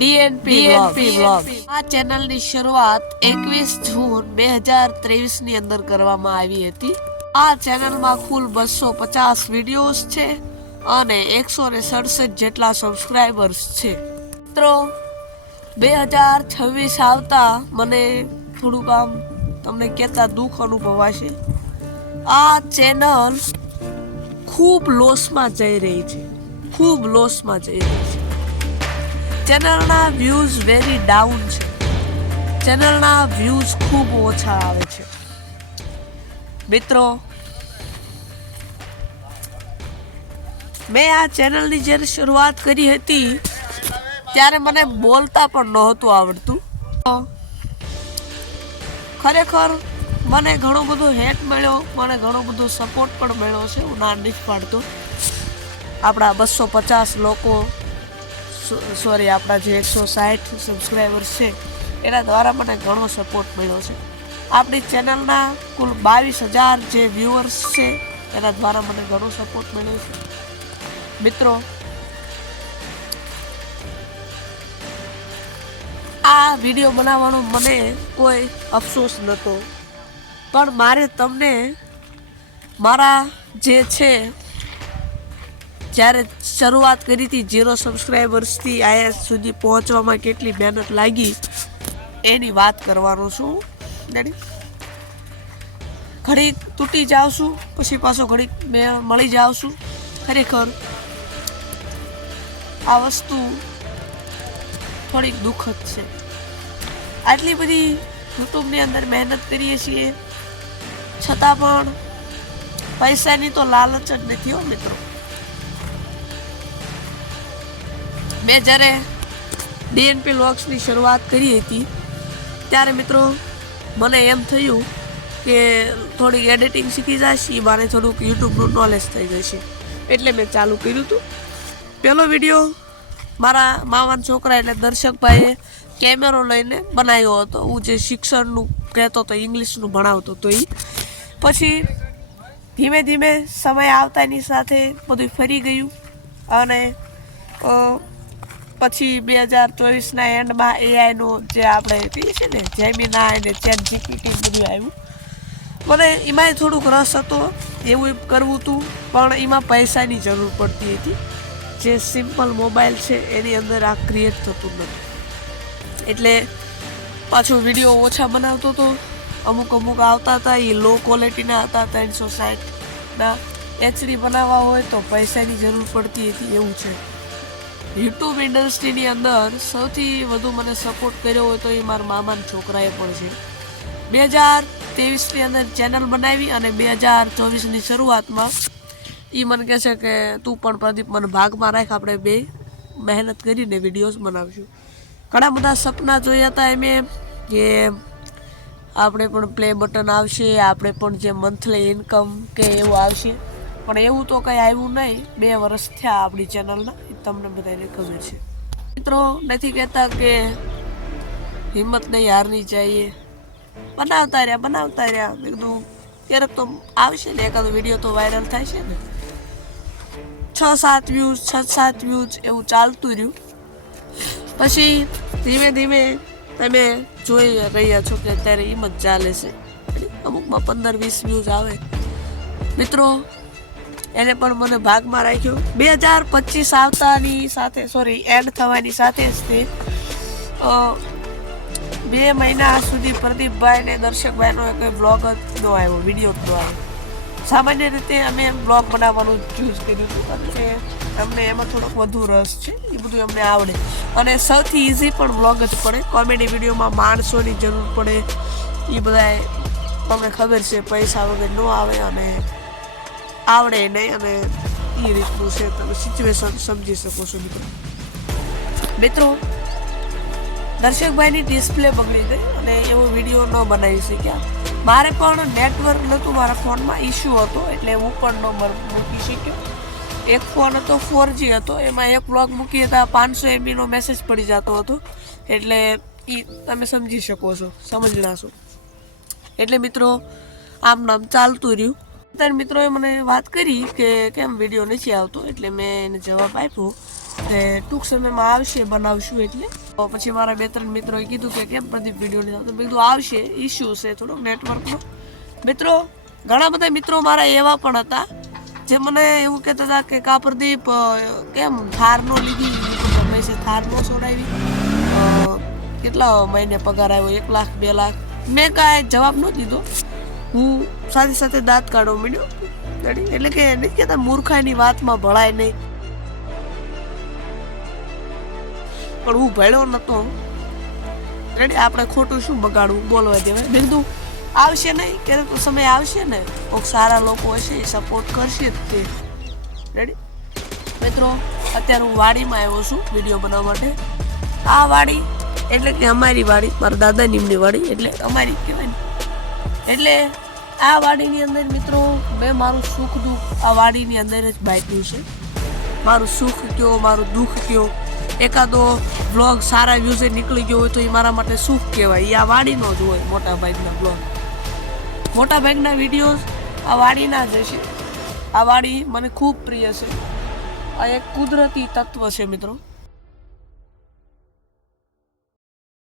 DNP vlog. આ ચેનલની શરૂઆત 21 જૂન 2023 ની અંદર કરવામાં આવી હતી। આ ચેનલમાં કુલ 250 વિડીયોઝ છે અને 167 જેટલા સબસ્ક્રાઇબર્સ છે। મિત્રો 2026 આવતા મને થોડુંક આમ તમને કહેતા દુઃખ અનુભવાશે। આ ચેનલ ખૂબ લોસમાં જઈ રહી છે, ખૂબ લોસમાં જઈ રહી છે। ચેનલના વ્યૂઝ વેરી ડાઉન છે, ચેનલના વ્યૂઝ ખૂબ ઓછા આવે છે। મિત્રો મેં આ ચેનલની જ્યારે શરૂઆત કરી હતી ત્યારે મને બોલતા પણ નહોતું આવડતું। ખરેખર મને ઘણો બધો હેટ મળ્યો, મને ઘણો બધો સપોર્ટ પણ મળ્યો છે, હું ના નથી પાડતો। આપણા 250 લોકો સોરી આપણા જે 160 સબસ્ક્રાઈબર્સ છે એના દ્વારા મને ઘણો સપોર્ટ મળ્યો છે। આપણી ચેનલના કુલ 22,000 જે વ્યુઅર્સ છે એના દ્વારા મને ઘણો સપોર્ટ મળ્યો છે। મિત્રો આ વિડીયો બનાવવાનો મને કોઈ અફસોસ નહોતો, પણ મારે તમને મારા જે છે જ્યારે શરૂઆત કરી હતી 0 સબસ્ક્રાઈબર્સથી આયા સુધી પહોંચવામાં કેટલી મહેનત લાગી એની વાત કરવાનો છું। ઘડીક તૂટી જાઉં છું, પછી પાછો ઘડીક મળી જાઉં છું। ખરેખર આ વસ્તુ થોડીક દુઃખદ છે। આટલી બધી યુટ્યુબની અંદર મહેનત કરીએ છીએ છતાં પણ પૈસાની તો લાલચ જ નથી હો મિત્રો। મેં જ્યારે ડીએનપી વ્લોગ્સની શરૂઆત કરી હતી ત્યારે મિત્રો મને એમ થયું કે થોડીક એડિટિંગ શીખી જશે, મને થોડુંક યુટ્યુબનું નોલેજ થઈ જશે, એટલે મેં ચાલુ કર્યું હતું। પહેલો વિડીયો મારા મામાના છોકરા એટલે દર્શકભાઈએ કેમેરો લઈને બનાવ્યો હતો, હું જે શિક્ષણનું કહેતો હતો, ઇંગ્લિશનું ભણાવતો હતો એ। પછી ધીમે ધીમે સમય આવતાની સાથે બધું ફરી ગયું અને પછી 2024ના એન્ડમાં એઆઈનો જે આપણે કહીએ છીએ ને જેમિનાઈ અને ચેટ જીપીટી બધું આવ્યું। મને એમાંય થોડુંક રસ હતો, એવું કરવું હતું, પણ એમાં પૈસાની જરૂર પડતી હતી। જે સિમ્પલ મોબાઈલ છે એની અંદર આ ક્રિએટ થતું નથી, એટલે પાછો વિડીયો ઓછા બનાવતો હતો। અમુક આવતા હતા એ લો ક્વોલિટીના હતા, 360ના એચડી બનાવવા હોય તો પૈસાની જરૂર પડતી હતી, એવું છે। યુટ્યુબ ઇન્ડસ્ટ્રીની અંદર સૌથી વધુ મને સપોર્ટ કર્યો હોય તો એ મારા મામાના છોકરાએ પણ છે। 2023ની અંદર ચેનલ બનાવી અને 2024ની શરૂઆતમાં એ મને કહે છે કે તું પણ પ્રદીપ મને ભાગમાં રાખ, આપણે બે મહેનત કરીને વિડીયોઝ બનાવશું। ઘણા બધા સપના જોયા હતા મેં કે આપણે પણ પ્લે બટન આવશે, આપણે પણ જે મંથલી ઇન્કમ કે એવું આવશે, પણ એવું તો કંઈ આવ્યું નહીં। 2 વર્ષ થયા આપણી ચેનલના, એ તમને બધાને ખબર છે। મિત્રો નથી કહેતા કે હિંમત નહીં હારની चाहिए, બનાવતા રહ્યા મેં કીધું ક્યારેક તો આવશે ને, એકાદો વિડીયો તો વાયરલ થાય છે ને। 6-7 વ્યૂઝ એવું ચાલતું રહ્યું। પછી ધીમે ધીમે તમે જોઈ રહ્યા છો કે અત્યારે એમ જ ચાલે છે, અમુકમાં 15-20 વ્યૂઝ આવે। મિત્રો એને પણ મને ભાગમાં રાખ્યો। 2025 આવતાની સાથે એન્ડ થવાની સાથે જ તે 2 મહિના સુધી પ્રદીપભાઈ ને દર્શકભાઈનો કોઈ બ્લોગ જ ન આવ્યો, વિડીયો જ ન આવ્યો। સામાન્ય રીતે અમે બ્લોગ બનાવવાનું ચૂઝ કર્યું હતું કારણ કે અમને એમાં થોડોક વધુ રસ છે, એ બધું અમને આવડે અને સૌથી ઇઝી પણ બ્લોગ જ પડે। કોમેડી વિડીયોમાં માણસોની જરૂર પડે, એ બધા તમને ખબર છે પૈસા વગર ન આવે અને આવડે નહીં, અને એ રીતનું છે, તમે સિચ્યુએશન સમજી શકો છો। મિત્રો દર્શકભાઈની ડિસ્પ્લે બગડી ગઈ અને એવો વિડીયો ન બનાવી શક્યા। મારે પણ નેટવર્ક નહોતું, મારા ફોનમાં ઇસ્યુ હતો, એટલે હું પણ ન મૂકી શક્યો। એક ફોન હતો 4G હતો, એમાં એક બ્લોગ મૂકી હતા 500 MBનો મેસેજ પડી જતો હતો, એટલે એ તમે સમજી શકો છો, સમજણા છો। એટલે મિત્રો આમ નામ ચાલતું રહ્યું। ત્યારે મિત્રોએ મને વાત કરી કે કેમ વિડીયો નથી આવતો, એટલે મેં એને જવાબ આપ્યો ટૂંક સમયમાં આવશે, બનાવશું. એટલે તો પછી મારા 2-3 મિત્રોએ કીધું કે કેમ પ્રદીપ વિડીયો નહીં આવતો. મેં કીધું આવશે, ઇસ્યુ છે થોડોક નેટવર્કનો. મિત્રો ઘણા બધા મિત્રો મારા એવા પણ હતા જે મને એવું કહેતા હતા કે કા પ્રદીપ કેમ થાર નો લીધી, પૈસે થાર નો છોડાવી, કેટલા મહિને પગાર આવ્યો, 1 લાખ 2 લાખ. મેં કાંઈ જવાબ ન દીધો. હું સાથે સાથે દાંત કાઢો માંડ્યો. એટલે કે નથી કહેતા મૂર્ખાઈની વાતમાં ભળાય નહીં, પણ હું ભળ્યો નતો. રેડી, આપણે ખોટું શું બગાડવું, બોલવા દેવાય. મેં કીધું આવશે નહીં, ક્યારેક તો સમય આવશે ને, કોઈક સારા લોકો હશે સપોર્ટ કરશે જ તે. રેડી મિત્રો, અત્યારે હું વાડીમાં આવ્યો છું વિડીયો બનાવવા માટે. આ વાડી એટલે કે અમારી વાડી, મારા દાદા નીમની વાડી, એટલે અમારી કહેવાય ને. એટલે આ વાડીની અંદર મિત્રો મેં મારું સુખ દુઃખ આ વાડીની અંદર જ બાંટ્યું છે. મારું સુખ કયો, મારું દુઃખ કયો. એકાદો બ્લોગ સારા વ્યૂઝે નીકળી ગયો હોય તો એ મારા માટે સુખ કહેવાય. એ આ વાડીનો જ હોય. મોટા ભાગના બ્લોગ, મોટા ભાગના વિડીયો આ વાડીના જ હશે. આ વાડી મને ખૂબ પ્રિય છે. આ એક કુદરતી તત્વ છે મિત્રો.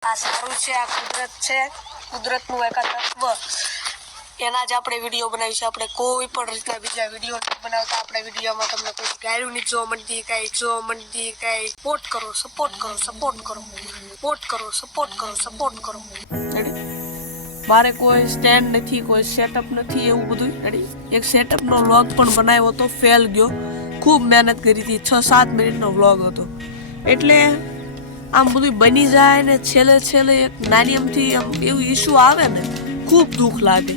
આ સારું છે, આ કુદરત છે, કુદરતનું એક તત્વ. એના જ આપણે વિડીયો બનાવીશું. આપણે કોઈ પણ રીતના બીજા વિડીયો નથી બનાવતા. આપણે વિડીયોમાં તમને કોઈ ગાયરું નહીં જોવા મળતી, કાંઈ જોવા મળતી, કાંઈ સપોર્ટ કરો, સપોર્ટ કરો, સપોર્ટ કરો, સપોર્ટ કરો, સપોર્ટ કરો, સપોર્ટ કરો. મારે કોઈ સ્ટેન્ડ નથી, કોઈ સેટઅપ નથી, એવું બધું. એક સેટઅપનો વ્લોગ પણ બનાવ્યો હતો, ફેલ ગયો. ખૂબ મહેનત કરી હતી, 6-7 મિનિટનો વ્લોગ હતો. એટલે આમ બધું બની જાય ને છેલ્લે એક નાની આમથી આમ એવું ઇસ્યુ આવે ને, ખૂબ દુઃખ લાગે.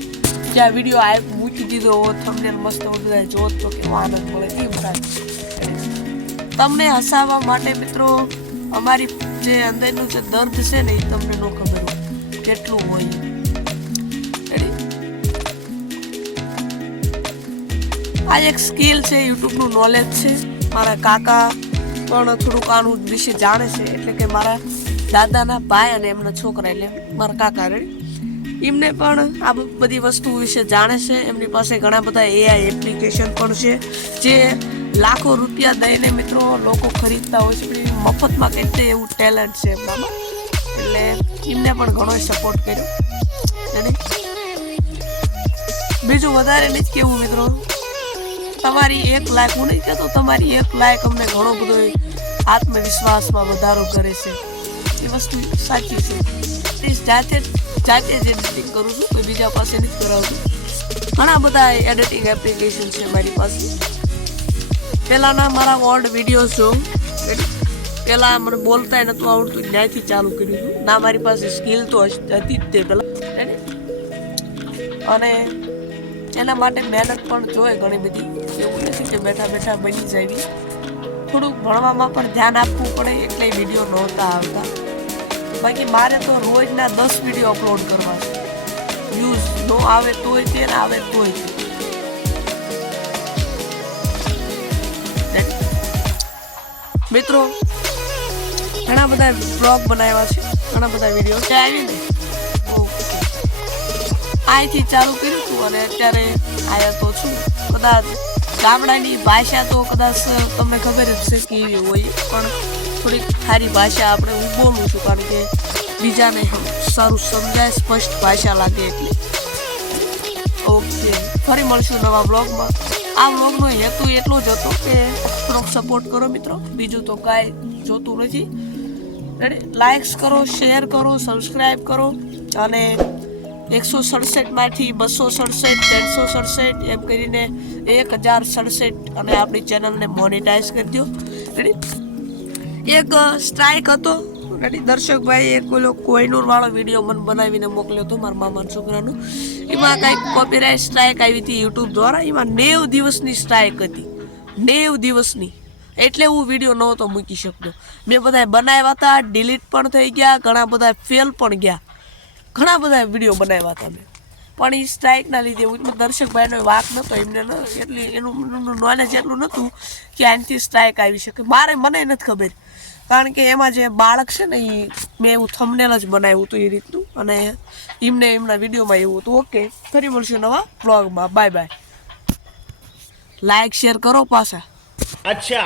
કે આ વિડીયો મૂકી દીધો હોત, થંબનેલ મસ્ત બધા જોત તો કેવો આનંદ મળે. એ બધા તમને હસાવવા માટે મિત્રો અમારી જે અંદરનું જે દર્દ છે ને, એ તમને ન ખબર હોય કેટલું હોય. આ એક સ્કિલ છે, યુટ્યુબનું નોલેજ છે. મારા કાકા પણ થોડુંક આનું વિશે જાણે છે. એટલે કે મારા દાદાના ભાઈ અને એમના છોકરા, એટલે મારા કાકા રેડી, એમને પણ આ બધી વસ્તુ વિશે જાણે છે. એમની પાસે ઘણા બધા AI એપ્લિકેશન પણ છે જે લાખો રૂપિયા દઈને મિત્રો લોકો ખરીદતા હોય છે. મફતમાં કેટલે એવું ટેલેન્ટ છે એમનામાં. એટલે એમને પણ ઘણો સપોર્ટ કર્યો. બીજું વધારે નથી કેવું મિત્રો. તમારી 1 લાખ, હું નહીં કહેતો તમારી 1 લાખ અમને ઘણો બધો આત્મવિશ્વાસમાં વધારો કરે છે. એ વસ્તુ સાચી છે. જાતે જ એડિટિંગ કરું છું, કોઈ બીજા પાસે નથી કરાવતું. ઘણા બધા એડિટિંગ એપ્લિકેશન છે મારી પાસે. પહેલાંના મારા ઓલ્ડ વિડીયોઝ જોઉં. પહેલાં મને બોલતા નહોતું આવડતું, ત્યાંથી ચાલુ કર્યું હતું. ના મારી પાસે સ્કિલ તો હતી જ તે પહેલાં. અને એના માટે મહેનત પણ જોઈએ ઘણી બધી. એવું નથી કે બેઠા બેઠા બની જાય. થોડુંક ભણવામાં પણ ધ્યાન આપવું પડે, એટલે વિડીયો નહોતા આવતા. બાકી મારે તો રોજના 10 વિડીયો અપલોડ કરવા છે. વ્યૂઝ નો આવે તોય તે, ને આવે તોય તે. મિત્રો ઘણા બધા બ્લોગ બનાવ્યા છે, ઘણા બધા વિડીયો આવી ને અહીંથી ચાલુ કર્યું હતું અને અત્યારે આયા તો છું. કદાચ ગામડાની ભાષા તો કદાચ તમને ખબર જ છે કેવી હોય, પણ થોડીક સારી ભાષા આપણે હું બોલું છું, કારણ કે બીજાને સારું સમજાય, સ્પષ્ટ ભાષા લાગે એટલે. ઓકે, ફરી મળશું નવા બ્લોગમાં. આ બ્લોગનો હેતુ એટલો જ હતો કે થોડોક સપોર્ટ કરો મિત્રો, બીજું તો કાંઈ જોતું નથી. લાઇક્સ કરો, શેર કરો, સબસ્ક્રાઈબ કરો. અને 167 માંથી 267, 367 એમ કરીને 1067 અને આપણી ચેનલને મોનેટાઈઝ કરી દો. એક સ્ટ્રાઇક હતો દર્શકભાઈ, એક ઓલો કોઈનૂર વાળો વિડીયો મને બનાવીને મોકલ્યો હતો મારા મામાના છોકરાનો. એમાં કાંઈક કોપીરાઇટ સ્ટ્રાઇક આવી હતી યુટ્યુબ દ્વારા. એમાં 90 દિવસની સ્ટ્રાઇક હતી, 90 દિવસની. એટલે હું વિડીયો નહોતો મૂકી શકતો. મેં બધા બનાવ્યા હતા, ડિલીટ પણ થઈ ગયા, ઘણા બધા ફેલ પણ ગયા. ઘણા બધા વિડીયો બનાવ્યા હતા મેં, પણ એ સ્ટ્રાઇકના લીધે દર્શકભાઈનો વાંક નહોતો. એમને એટલી એનું નોલેજ એટલું નહોતું કે આનાથી સ્ટ્રાઇક આવી શકે. મને નથી ખબર, કારણ કે એમાં જે બાળક છે ને એ મેં એવું થંબનેલ જ બનાવ્યું હતું એ રીતનું, અને એમના વિડીયોમાં એવું હતું. ઓકે, ફરી મળશું નવા બ્લોગમાં. Bye bye. લાઈક શેર કરો પાછા. अच्छा